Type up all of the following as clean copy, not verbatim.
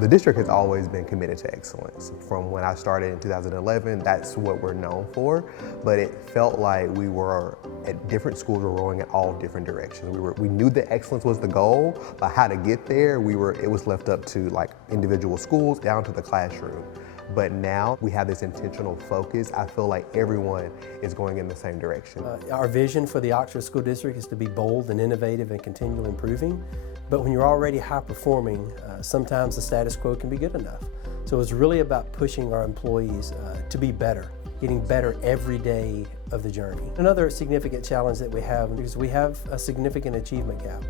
The district has always been committed to excellence. From when I started in 2011, that's what we're known for, but it felt like we were at different schools, were rowing in all different directions. We knew that excellence was the goal, but how to get there, it was left up to like individual schools down to the classroom. But now we have this intentional focus. I feel like everyone is going in the same direction. Our vision for the Oxford School District is to be bold and innovative and continually improving. But when you're already high performing, sometimes the status quo can be good enough. So it's really about pushing our employees to be better, getting better every day of the journey. Another significant challenge that we have is we have a significant achievement gap.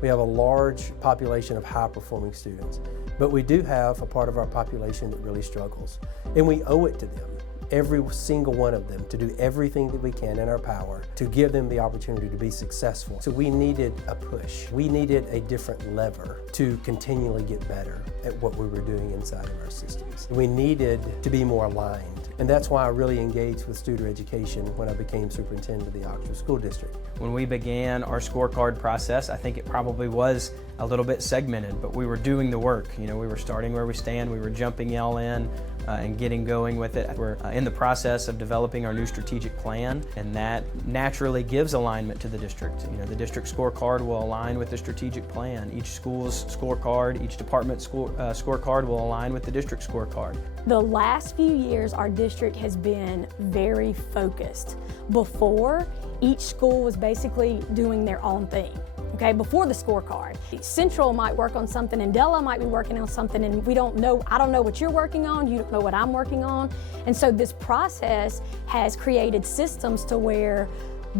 We have a large population of high performing students, but we do have a part of our population that really struggles. And we owe it to them, every single one of them, to do everything that we can in our power to give them the opportunity to be successful. So we needed a push. We needed a different lever to continually get better at what we were doing inside of our systems. We needed to be more aligned. And that's why I really engaged with student education when I became superintendent of the Oxford School District. When we began our scorecard process, I think it probably was a little bit segmented, but we were doing the work. You know, we were starting where we stand, we were jumping y'all in and getting going with it. We're in the process of developing our new strategic plan, and that naturally gives alignment to the district. You know, the district scorecard will align with the strategic plan. Each school's scorecard, each department's scorecard will align with the district scorecard. The last few years, our district has been very focused. Before, each school was basically doing their own thing. Okay, before the scorecard. Central might work on something and Della might be working on something, and I don't know what you're working on, you don't know what I'm working on. And so this process has created systems to where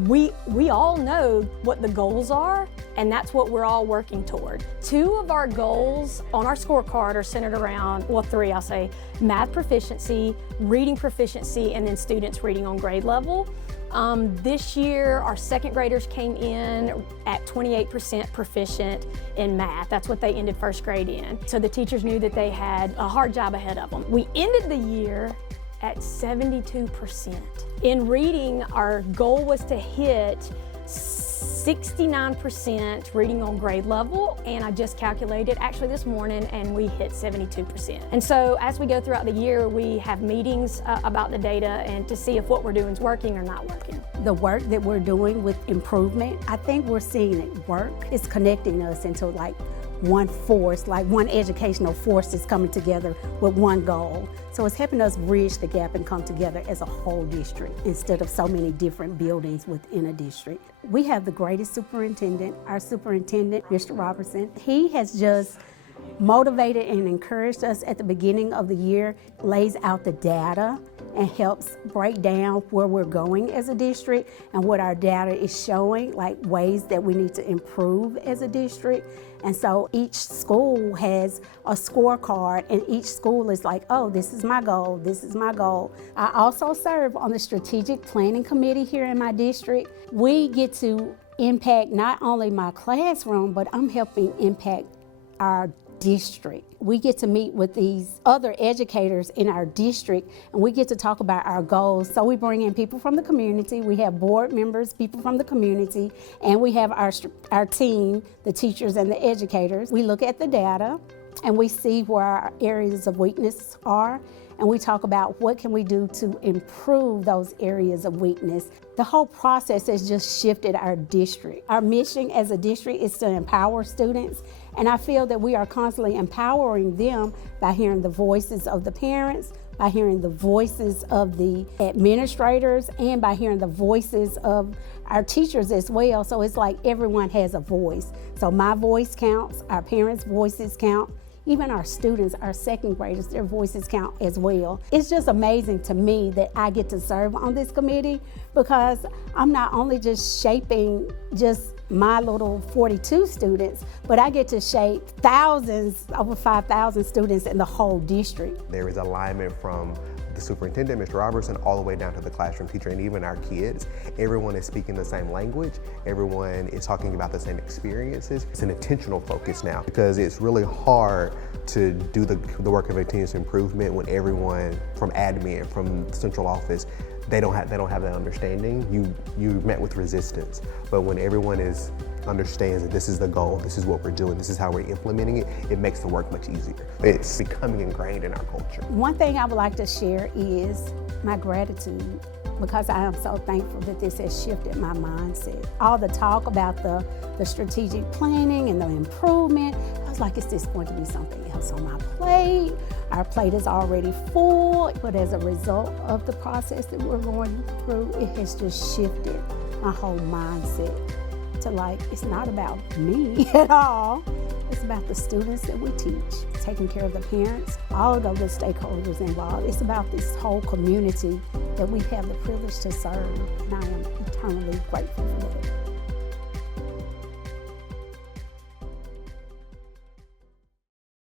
we all know what the goals are, and that's what we're all working toward. Two of our goals on our scorecard are centered around, well, three I'll say, math proficiency, reading proficiency, and then students reading on grade level. This year, our second graders came in at 28% proficient in math. That's what they ended first grade in. So the teachers knew that they had a hard job ahead of them. We ended the year at 72%. In reading, our goal was to hit 69% reading on grade level, and I just calculated actually this morning and we hit 72%. And so as we go throughout the year, we have meetings about the data and to see if what we're doing is working or not working. The work that we're doing with improvement, I think we're seeing it work. It's connecting us into like one force, like one educational force is coming together with one goal. So it's helping us bridge the gap and come together as a whole district instead of so many different buildings within a district. We have the greatest superintendent, our superintendent, Mr. Robertson. He has just motivated and encouraged us at the beginning of the year, lays out the data and helps break down where we're going as a district and what our data is showing, like ways that we need to improve as a district. And so each school has a scorecard, and each school is like, oh, this is my goal, this is my goal. I also serve on the strategic planning committee here in my district. We get to impact not only my classroom, but I'm helping impact our district. We get to meet with these other educators in our district, and we get to talk about our goals. So we bring in people from the community, we have board members, people from the community, and we have our team, the teachers and the educators. We look at the data and we see where our areas of weakness are, and we talk about what can we do to improve those areas of weakness. The whole process has just shifted our district. Our mission as a district is to empower students, and I feel that we are constantly empowering them by hearing the voices of the parents, by hearing the voices of the administrators, and by hearing the voices of our teachers as well. So it's like everyone has a voice. So my voice counts, our parents' voices count, even our students, our second graders, their voices count as well. It's just amazing to me that I get to serve on this committee, because I'm not only just shaping just my little 42 students, but I get to shape thousands, over 5,000 students in the whole district. There is alignment from the superintendent, Mr. Robertson, all the way down to the classroom teacher and even our kids. Everyone is speaking the same language. Everyone is talking about the same experiences. It's an intentional focus now, because it's really hard to do the work of continuous improvement when everyone from admin, from the central office, they don't have that understanding. You met with resistance. But when everyone is understands that this is the goal, this is what we're doing, this is how we're implementing it, it makes the work much easier. It's becoming ingrained in our culture. One thing I would like to share is my gratitude, because I am so thankful that this has shifted my mindset. All the talk about the strategic planning and the improvement, I was like, is this going to be something else on my plate? Our plate is already full, but as a result of the process that we're going through, it has just shifted my whole mindset to like, it's not about me at all. It's about the students that we teach, taking care of the parents, all of the stakeholders involved. It's about this whole community that we have the privilege to serve, and I am eternally grateful for that.